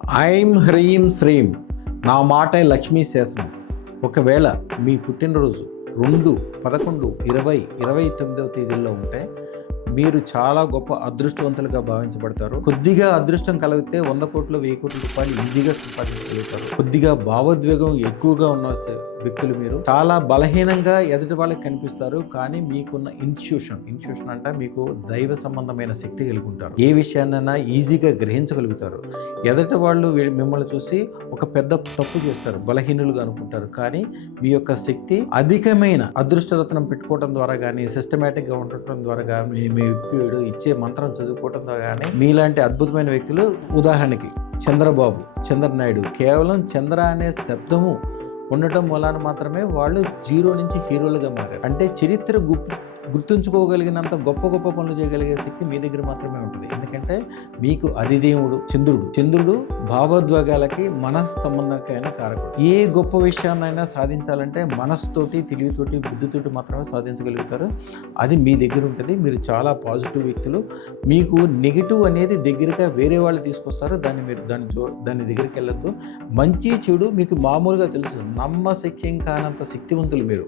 ఐం హ్రీం శ్రీం నా మాటే లక్ష్మీ శాసనం. ఒకవేళ మీ పుట్టినరోజు 2/11/2029 తేదీల్లో ఉంటే మీరు చాలా గొప్ప అదృష్టవంతులుగా భావించబడతారు. కొద్దిగా అదృష్టం కలిగితే 100 కోట్లు 1000 కోట్ల రూపాయలు ఈజీగా సంపాదించగలుగుతారు. కొద్దిగా భావోద్వేగం ఎక్కువగా ఉన్న వ్యక్తులు మీరు చాలా బలహీనంగా ఎదుటి వాళ్ళకి కనిపిస్తారు. కానీ మీకున్న ఇన్స్ట్యూషన్ అంటే మీకు దైవ సంబంధమైన శక్తి కలిగి ఉంటారు. ఏ విషయాన్నైనా ఈజీగా గ్రహించగలుగుతారు. ఎదుటి వాళ్ళు మిమ్మల్ని చూసి ఒక పెద్ద తప్పు చేస్తారు, బలహీనులుగా అనుకుంటారు. కానీ మీ యొక్క శక్తి అధికమైన అదృష్టరత్నం పెట్టుకోవడం ద్వారా కానీ, సిస్టమేటిక్గా ఉండటం ద్వారా కానీ, మీ ఇచ్చే మంత్రం చదువుకోవడం ద్వారా కానీ మీలాంటి అద్భుతమైన వ్యక్తులు, ఉదాహరణకి చంద్రబాబు, చంద్రనాయుడు, కేవలం చంద్ర అనే శబ్దము ఉండటం వలన మాత్రమే వాళ్ళు జీరో నుంచి హీరోలుగా మారారు. అంటే చరిత్ర గుర్తుంచుకోగలిగినంత గొప్ప గొప్ప పనులు చేయగలిగే శక్తి మీ దగ్గర మాత్రమే ఉంటుంది. ఎందుకంటే మీకు అధిదేవుడు చంద్రుడు భావోద్వేగాలకి మనస్ సంబంధకైన కారకుడు. ఏ గొప్ప విషయాన్నైనా సాధించాలంటే మనసుతోటి, తెలివితోటి, బుద్ధితోటి మాత్రమే సాధించగలుగుతారు. అది మీ దగ్గర ఉంటుంది. మీరు చాలా పాజిటివ్ వ్యక్తులు. మీకు నెగిటివ్ అనేది దగ్గరగా వేరే వాళ్ళు తీసుకొస్తారు. దాని దగ్గరికి వెళ్ళొద్దు. మంచి చెడు మీకు మామూలుగా తెలుసు. నమ్మశక్యం కానంత శక్తివంతులు మీరు.